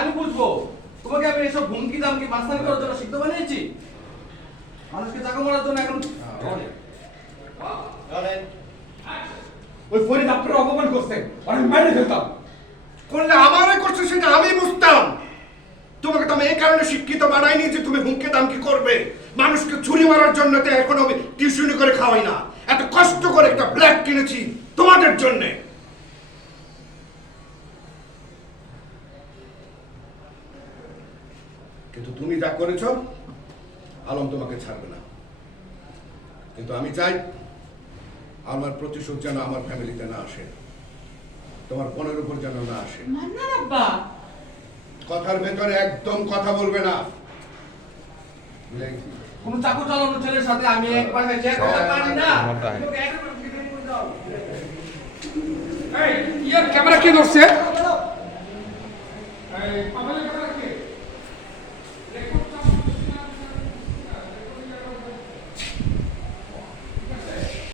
আমি বুঝবো। তোমাকে আমি এসব হুমকি দামকি মাস্তানি করার জন্য শিখতে বানিয়েছি? মানুষকে চাকা মারার জন্য এখন ওই ফরিদ আপনারা অপমান করছেন, আমি মাইরে ফেলতাম। করলে আমারে করছে সেটা আমি বুঝতাম। তোমাকে তো আমি এই কারণে শিক্ষিত বানাইনি যে তুমি হুমকি দামকি করবে। মানুষকে ছুরি মারার জন্য তো এখন আমি টিউশনি করে খাওয়াই না, এত কষ্ট করে একটা ব্ল্যাক কিনেছি তোমাদের জন্যে। কিন্তু তুমি যা করেছো, আলম তোমাকে ছাড়বে না। কিন্তু আমি চাই আমার প্রতিশোধ যেন আমার ফ্যামিলিতে না আসে, তোমার বোনের উপর যেন না আসে। মান্নার আব্বা, কথার ভেতরে একদম কথা বলবে না। কোনো চাকু চালানো ছেলের সাথে আমি এক পাশে শেয়ার করতে পারি না। ইয়ার ক্যামেরা কে ধরছে?